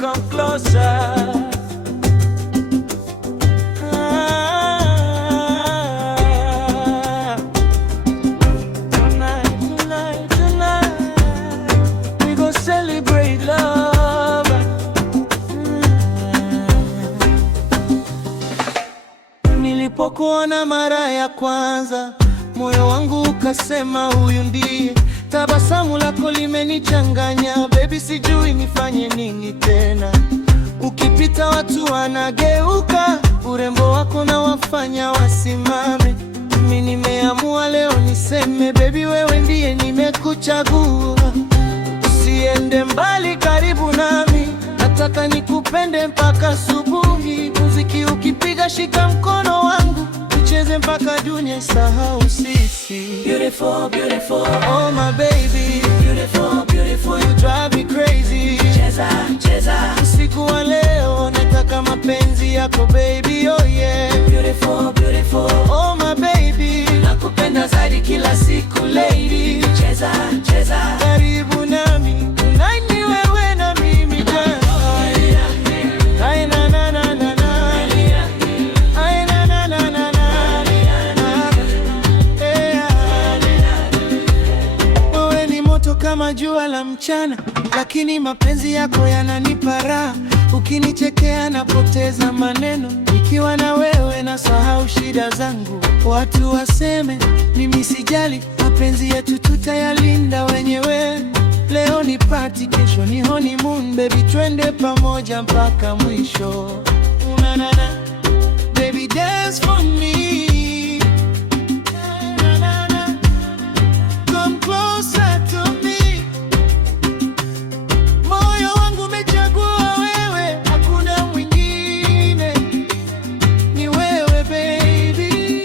come closer. Nilipokuona mara ya kwanza, moyo wangu ukasema huyu ndiye. Tabasamu lako limenichanganya, baby, sijui nifanye nini tena. Ukipita watu wanageuka, urembo wako na wafanya wasimame. Mimi nimeamua leo niseme, baby, wewe ndiye nimekuchagua. Usiende mbali, karibu nami, nataka nikupende mpaka asubuhi. Muziki ukipiga, shika mkono wangu, tucheze mpaka dunia isahau sisi. Beautiful, beautiful, oh my baby. Beautiful, beautiful, you drive me crazy. Cheza, cheza. Usiku wa leo nataka mapenzi yako baby, oh yeah. Beautiful, beautiful, oh my baby. nakupenda zaidi kila siku lady. Cheza, cheza. Karibu nami, tonight ni wewe na mimi tena. Ay na na na na na. Ay na na na na na. Wewe ni moto kama jua la mchana, lakini mapenzi yako yananipa raha. Ukinichekea napoteza maneno, nikiwa na wewe nasahau shida zangu. Watu waseme mimi sijali, mapenzi yetu tutayalinda wenyewe. Leo ni party, kesho ni honeymoon, baby, twende pamoja mpaka mwisho. Na baby, dance for me. Na come closer to me. Moyo wangu umechagua wewe, hakuna mwingine, ni wewe baby.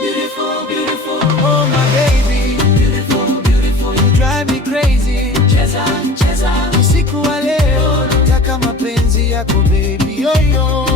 Beautiful, beautiful, Oh my baby. beautiful, beautiful, You drive me crazy. cheza, cheza. Usiku wa leo nataka mapenzi yako baby, yo yo.